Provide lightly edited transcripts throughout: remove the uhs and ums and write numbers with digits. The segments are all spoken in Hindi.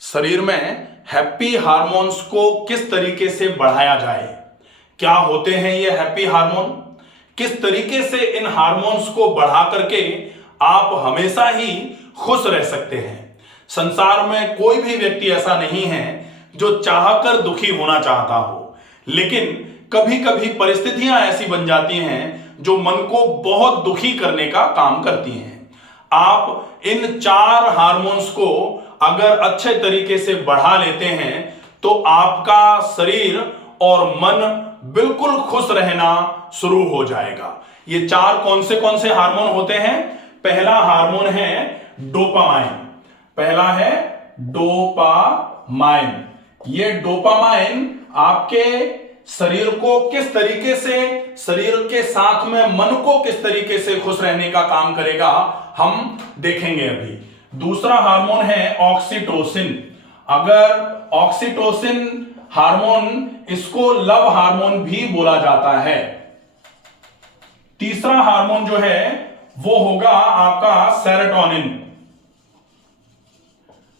शरीर में हैप्पी हार्मोन्स को किस तरीके से बढ़ाया जाए, क्या होते हैं ये हैप्पी हार्मोन, किस तरीके से इन हार्मोन्स को बढ़ा करके आप हमेशा ही खुश रह सकते हैं। संसार में कोई भी व्यक्ति ऐसा नहीं है जो चाहकर दुखी होना चाहता हो, लेकिन कभी कभी परिस्थितियां ऐसी बन जाती हैं जो मन को बहुत दुखी करने का काम करती हैं। आप इन 4 हार्मोन्स को अगर अच्छे तरीके से बढ़ा लेते हैं तो आपका शरीर और मन बिल्कुल खुश रहना शुरू हो जाएगा। ये 4 कौन से हार्मोन होते हैं? पहला हार्मोन है डोपामाइन। पहला है डोपामाइन। ये डोपामाइन आपके शरीर को किस तरीके से, शरीर के साथ में मन को किस तरीके से खुश रहने का काम करेगा, हम देखेंगे अभी। दूसरा हार्मोन है ऑक्सीटोसिन। अगर ऑक्सीटोसिन हार्मोन, इसको लव हार्मोन भी बोला जाता है। तीसरा हार्मोन जो है वो होगा आपका सेरोटोनिन।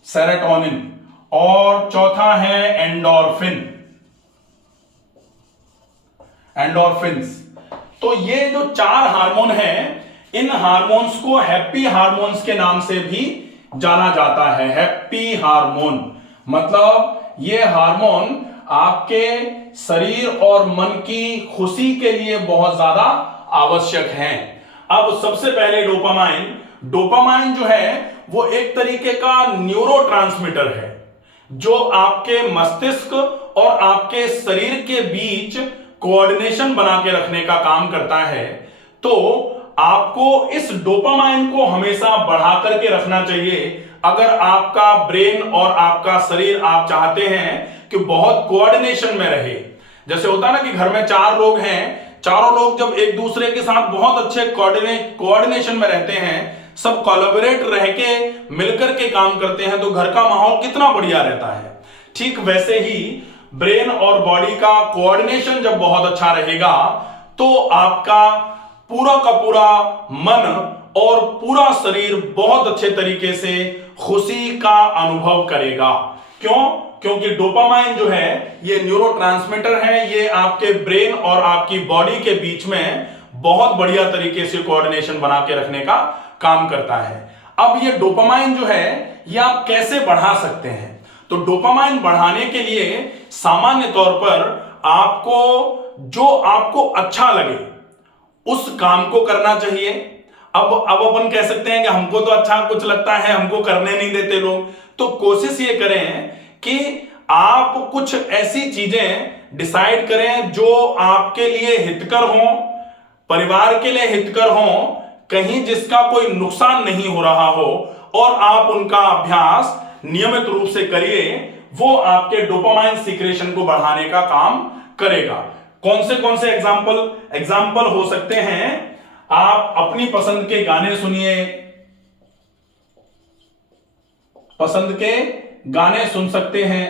सेरोटोनिन। और चौथा है एंडोर्फिन। एंडोर्फिन्स। तो ये जो 4 हार्मोन हैं, इन हार्मोन्स को हैप्पी हार्मोन्स के नाम से भी जाना जाता है। हैप्पी हार्मोन मतलब ये हार्मोन आपके शरीर और मन की खुशी के लिए बहुत ज्यादा आवश्यक हैं। अब सबसे पहले डोपामाइन। डोपामाइन जो है वो एक तरीके का न्यूरोट्रांसमीटर है जो आपके मस्तिष्क और आपके शरीर के बीच कोऑर्डिनेशन बना के रखने का काम करता है। तो आपको इस डोपामाइन को हमेशा बढ़ा करके रखना चाहिए अगर आपका ब्रेन और आपका शरीर आप चाहते हैं कि बहुत कोऑर्डिनेशन में रहे। जैसे होता है ना कि घर में 4 लोग हैं, चारों लोग जब एक दूसरे के साथ बहुत अच्छे कोऑर्डिनेशन में रहते हैं, सब कोलैबोरेट रह के मिलकर के काम करते हैं, तो घर का माहौल कितना बढ़िया रहता है। ठीक वैसे ही ब्रेन और बॉडी का कोऑर्डिनेशन जब बहुत अच्छा रहेगा तो आपका पूरा का पूरा मन और पूरा शरीर बहुत अच्छे तरीके से खुशी का अनुभव करेगा। क्यों? क्योंकि डोपामाइन जो है ये न्यूरोट्रांसमीटर है, ये आपके ब्रेन और आपकी बॉडी के बीच में बहुत बढ़िया तरीके से कोऑर्डिनेशन बना के रखने का काम करता है। अब ये डोपामाइन जो है ये आप कैसे बढ़ा सकते हैं? तो डोपामाइन बढ़ाने के लिए सामान्य तौर पर आपको जो आपको अच्छा लगे उस काम को करना चाहिए। अब अपन कह सकते हैं कि हमको तो अच्छा कुछ लगता है, हमको करने नहीं देते लोग, तो कोशिश ये करें कि आप कुछ ऐसी चीजें डिसाइड करें जो आपके लिए हितकर हो, परिवार के लिए हितकर हो, कहीं जिसका कोई नुकसान नहीं हो रहा हो, और आप उनका अभ्यास नियमित रूप से करिए। वो आपके डोपामाइन सीक्रेशन को बढ़ाने का काम करेगा। कौन से एग्जाम्पल हो सकते हैं? आप अपनी पसंद के गाने सुनिए, पसंद के गाने सुन सकते हैं।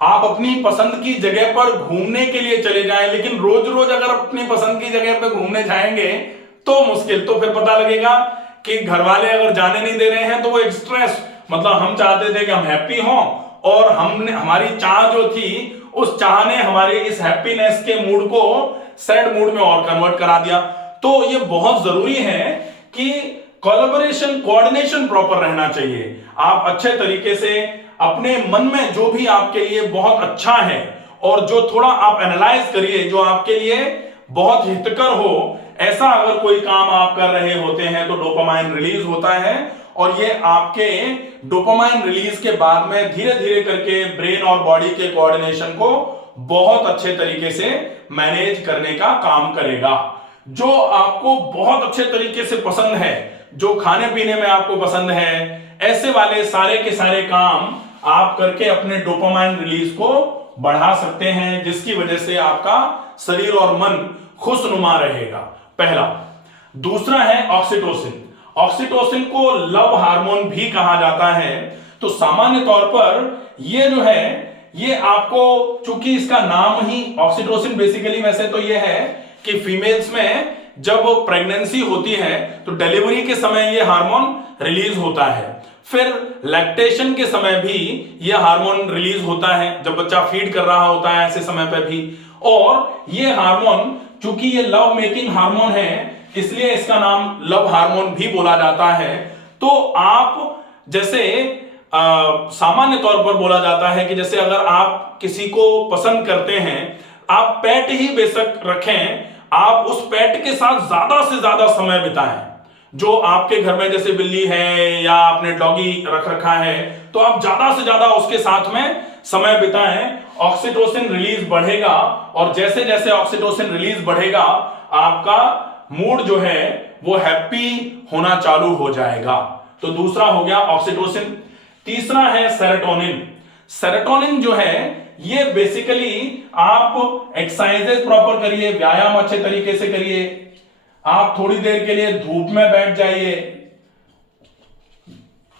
आप अपनी पसंद की जगह पर घूमने के लिए चले जाएं, लेकिन रोज रोज अगर अपनी पसंद की जगह पर घूमने जाएंगे तो मुश्किल, तो फिर पता लगेगा कि घर वाले अगर जाने नहीं दे रहे हैं तो वो एक स्ट्रेस, मतलब हम चाहते थे कि हम हैप्पी हों और हमने, हमारी चाह जो थी उस चाह ने हमारे इस हैप्पीनेस के मूड को सैड मूड में और कन्वर्ट करा दिया। तो ये बहुत जरूरी है कि कोलैबोरेशन, कोऑर्डिनेशन प्रॉपर रहना चाहिए। आप अच्छे तरीके से अपने मन में जो भी आपके लिए बहुत अच्छा है और जो थोड़ा आप एनालाइज करिए, जो आपके लिए बहुत हितकर हो, ऐसा अगर कोई काम आप कर रहे होते हैं तो डोपामाइन रिलीज होता है और ये आपके डोपामाइन रिलीज के बाद में धीरे धीरे करके ब्रेन और बॉडी के कोऑर्डिनेशन को बहुत अच्छे तरीके से मैनेज करने का काम करेगा। जो आपको बहुत अच्छे तरीके से पसंद है, जो खाने पीने में आपको पसंद है, ऐसे वाले सारे के सारे काम आप करके अपने डोपामाइन रिलीज को बढ़ा सकते हैं, जिसकी वजह से आपका शरीर और मन खुशनुमा रहेगा। पहला। दूसरा है ऑक्सीटोसिन। ऑक्सीटोसिन को लव हार्मोन भी कहा जाता है। तो सामान्य तौर पर ये जो है ये आपको, चूंकि इसका नाम ही ऑक्सीटोसिन बेसिकली वैसे तो ये है कि फीमेल्स में जब प्रेगनेंसी होती है तो डिलीवरी के समय ये हार्मोन रिलीज होता है। फिर लैक्टेशन के समय भी ये हार्मोन रिलीज होता है, जब बच्चा फीड कर रहा होता है ऐसे समय पर भी। और ये हार्मोन, चूंकि ये लव मेकिंग हार्मोन है, इसलिए इसका नाम लव हार्मोन भी बोला जाता है। तो आप जैसे सामान्य तौर पर बोला जाता है कि जैसे अगर आप किसी को पसंद करते हैं, आप पेट ही बेशक रखें, आप उस पेट के साथ ज्यादा से ज्यादा समय बिताएं। जो आपके घर में जैसे बिल्ली है या आपने डॉगी रख रखा है, तो आप ज्यादा से ज्यादा उसके साथ में समय बिताएं, ऑक्सीटोसिन रिलीज बढ़ेगा। और जैसे जैसे ऑक्सीटोसिन रिलीज बढ़ेगा, आपका मूड जो है वो हैप्पी होना चालू हो जाएगा। तो दूसरा हो गया ऑक्सीटोसिन। तीसरा है सेरोटोनिन। सेरोटोनिन जो है ये बेसिकली आप एक्सरसाइजेस प्रॉपर करिए, व्यायाम अच्छे तरीके से करिए, आप थोड़ी देर के लिए धूप में बैठ जाइए।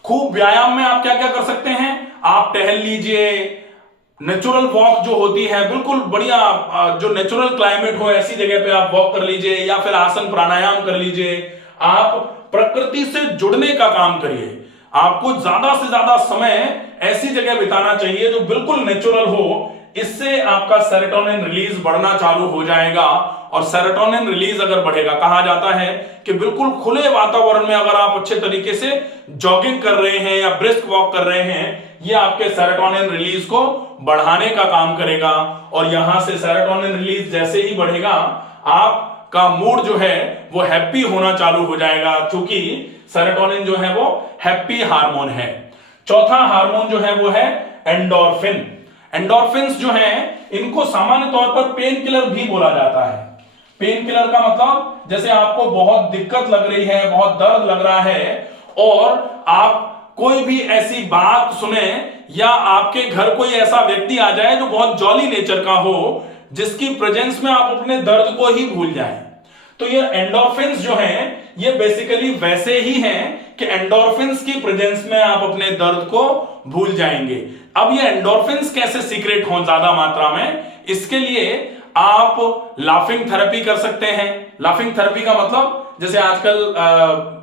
खूब व्यायाम में आप क्या क्या कर सकते हैं, आप टहल लीजिए, नेचुरल वॉक जो होती है, बिल्कुल बढ़िया जो नेचुरल क्लाइमेट हो ऐसी जगह पे आप वॉक कर लीजिए, या फिर आसन प्राणायाम कर लीजिए। आप प्रकृति से जुड़ने का काम करिए। आपको ज्यादा से ज्यादा समय ऐसी जगह बिताना चाहिए जो बिल्कुल नेचुरल हो। इससे आपका सेरोटोनिन रिलीज बढ़ना चालू हो जाएगा। और सेरोटोनिन रिलीज अगर बढ़ेगा, कहा जाता है कि बिल्कुल खुले वातावरण में अगर आप अच्छे तरीके से जॉगिंग कर रहे हैं या ब्रिस्क वॉक कर रहे हैं, ये आपके सेरोटोनिन रिलीज को बढ़ाने का काम करेगा। और यहां से सेरोटोनिन रिलीज जैसे ही बढ़ेगा, आपका मूड जो है वो हैप्पी होना चालू हो जाएगा, क्योंकि सेरोटोनिन जो है वो हैप्पी हार्मोन है। चौथा हार्मोन जो है वो है एंडोर्फिन। एंडोर्फिन्स जो हैं, इनको सामान्य तौर पर पेन किलर भी बोला जाता है। पेन किलर का मतलब जैसे आपको बहुत दिक्कत लग रही है, बहुत दर्द लग रहा है, और आप कोई भी ऐसी बात सुने या आपके घर कोई ऐसा व्यक्ति आ जाए जो बहुत जॉली नेचर का हो, जिसकी प्रेजेंस में आप अपने दर्द को ही भूल जाएं, तो ये एंडोर्फिन्स जो हैं ये बेसिकली वैसे ही हैं कि एंडोर्फिन्स की प्रेजेंस में आप अपने दर्द को भूल जाएंगे। अब ये एंडोर्फिन्स कैसे सीक्रेट हों ज्यादा मात्रा में, इसके लिए आप लाफिंग थेरेपी कर सकते हैं। लाफिंग थेरेपी का मतलब जैसे आजकल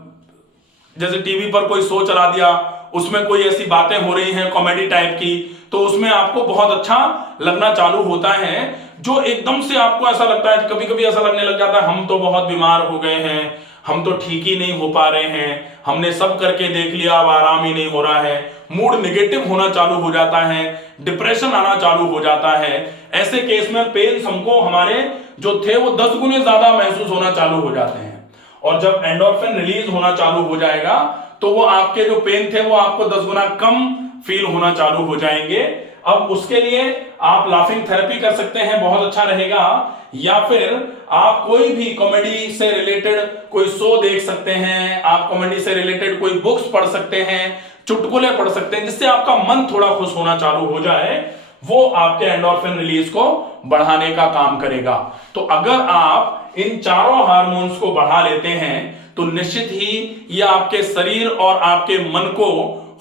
जैसे टीवी पर कोई शो चला दिया, उसमें कोई ऐसी बातें हो रही हैं कॉमेडी टाइप की, तो उसमें आपको बहुत अच्छा लगना चालू होता है, जो एकदम से आपको ऐसा लगता है, कभी कभी ऐसा लगने लग जाता है हम तो बहुत बीमार हो गए हैं, हम तो ठीक ही नहीं हो पा रहे हैं, हमने सब करके देख लिया, अब आराम ही नहीं हो रहा है, मूड निगेटिव होना चालू हो जाता है, डिप्रेशन आना चालू हो जाता है। ऐसे केस में पेन हमको हमारे जो थे वो 10 गुने ज्यादा महसूस होना चालू हो जाते हैं। और जब एंडोर्फिन रिलीज होना चालू हो जाएगा, तो वो आपके जो पेन थे वो आपको 10 गुना कम फील होना चालू हो जाएंगे। अब उसके लिए आप लाफिंग थेरेपी कर सकते हैं, बहुत अच्छा रहेगा। या फिर आप कोई भी कॉमेडी से रिलेटेड कोई शो देख सकते हैं, आप कॉमेडी से रिलेटेड कोई बुक्स पढ़ सकते हैं, चुटकुले पढ़ सकते हैं, जिससे आपका मन थोड़ा खुश होना चालू हो जाए, वो आपके एंडोर्फिन रिलीज को बढ़ाने का काम करेगा। तो अगर आप इन चारों हार्मोन्स को बढ़ा लेते हैं, तो निश्चित ही ये आपके शरीर और आपके मन को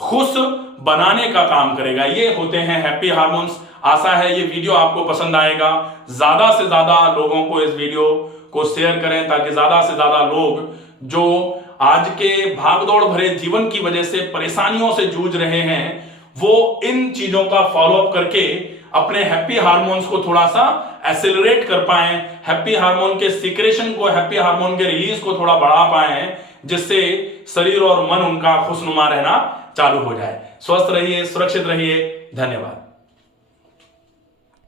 खुश बनाने का काम करेगा। ये होते हैं हैप्पी हार्मोन्स। आशा है ये वीडियो आपको पसंद आएगा। ज्यादा से ज्यादा लोगों को इस वीडियो को शेयर करें, ताकि ज्यादा से ज्यादा लोग जो आज के भागदौड़ भरे जीवन की वजह से परेशानियों से जूझ रहे हैं, वो इन चीजों का फॉलोअप करके अपने हैप्पी हार्मोन्स को थोड़ा सा एक्सेलरेट कर पाएं, हैप्पी हार्मोन के सीक्रेशन को, हैप्पी हार्मोन के रिलीज को थोड़ा बढ़ा पाएं, जिससे शरीर और मन उनका खुशनुमा रहना चालू हो जाए। स्वस्थ रहिए, सुरक्षित रहिए। धन्यवाद।